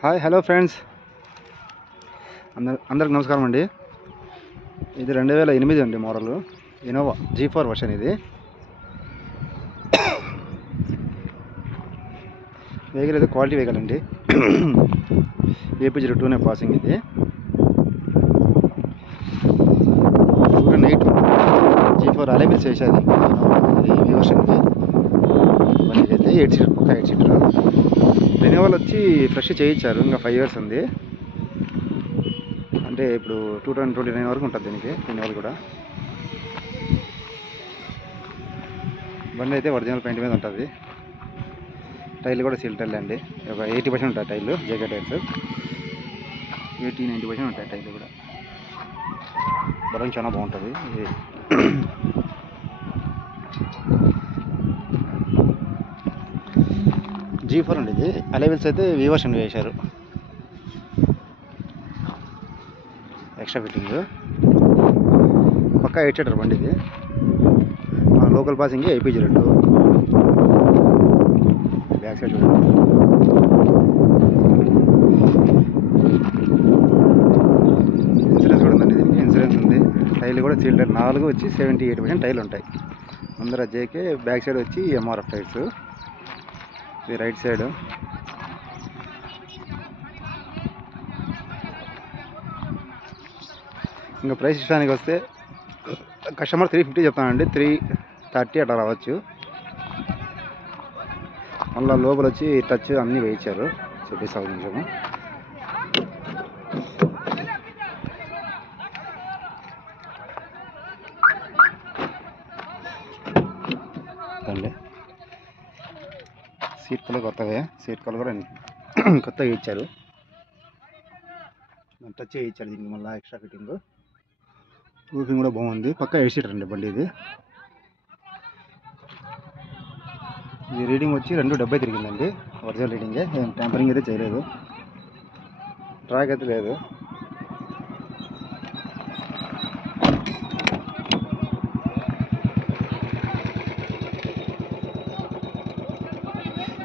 Hi hello friends, అందరికి నమస్కారం అండి. ఇది 2008 అండి మోడల్ ఇన్నోవా G4 వర్షన్. ఇది వెహికల్ అయితే క్వాలిటీ వెహికల్ అండి. AP02 passing. ఇది 2008 G4 అలైబిల్స్ వేసేది. ఇది ఈ వర్షన్. బండికి అయితే 8 సీటర్, పక్క 8 సీటర్. రెన్యువల్ వచ్చి ఫ్రెష్ చేయించారు. ఇంకా 5 years ఉంది. అంటే ఇప్పుడు 2029 వరకు ఉంటుంది దీనికి రెన్యువల్ కూడా. బండి అయితే ఒరిజినల్ పెయింట్ మీద ఉంటుంది. టైర్లు కూడా సీల్ టైర్లు అండి. ఒక 80% ఉంటాయి టైర్లు, జేకే టైర్స్. 80-90% ఉంటాయి టైర్లు కూడా. బలం చాలా బాగుంటుంది. ఇది G4 అండి. ఇది అలైవిల్స్ అయితే V వర్షన్ వేశారు. ఎక్స్ట్రా ఫిట్టింగ్, పక్కా 8 సీటర్ బండి. ఇది local passing AP02. Back side చూడండి. ఇన్సూరెన్స్ కూడా ఉందండి దీనికి. ఇన్సూరెన్స్ ఉంది. టైర్లు కూడా సీల్ టైర్ 4 వచ్చి 78% టైర్లు ఉంటాయి. ముందర జేకే, బ్యాక్ సైడ్ వచ్చి MRF టైర్స్. ఇది రైట్ సైడ్. ఇంకా ప్రైస్ విషయానికి వస్తే కస్టమర్ 350 చెప్తానండి. 330 అట్లా రావచ్చు. మళ్ళీ లోపల వచ్చి టచ్ అన్నీ వేయించారు. చూపిస్తాను నిజము. అండి సీట్ కలర్ కొత్తగా, సీట్ కలర్ కూడా కొత్తగా ఇచ్చారు. టచ్ ఇచ్చారు దీనికి. మళ్ళీ ఎక్స్ట్రా ఫిట్టింగ్, రూఫింగ్ కూడా బాగుంది. పక్కా 8 సీటర్ అండి బండి. ఇది రీడింగ్ వచ్చి 270 తిరిగిందండి. ఒరిజినల్ రీడింగే. ఏం ట్యాంపరింగ్ అయితే చేయలేదు. ట్రాక్ అయితే లేదు.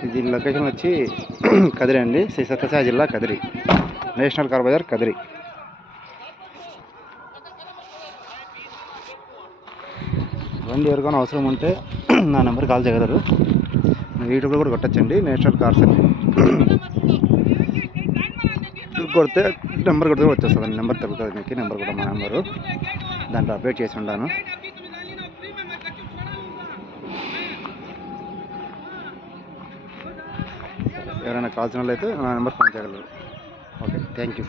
ఇది లొకేషన్ వచ్చి కదిరి అండి. శ్రీ సత్యసాయి జిల్లా కదిరి, నేషనల్ కార్ బజార్ కదిరి. బండి ఎవరికైనా అవసరం ఉంటే నా నెంబర్ కాల్ చేయగలరు. యూట్యూబ్లో కూడా కొట్టచ్చండి, నేషనల్ కార్స్ అని కొడితే నెంబర్ కొడితే వచ్చేస్తుంది. నెంబర్ తగ్గుతుంది మీకు. నెంబర్ కూడా మా నెంబరు దాంట్లో అప్డేట్ చేసి ఉంటాను. ఎవరైనా కావాల్సిన వాళ్ళు అయితే నా నెంబర్ ఫోన్ చేయగలరు. Okay, thank you.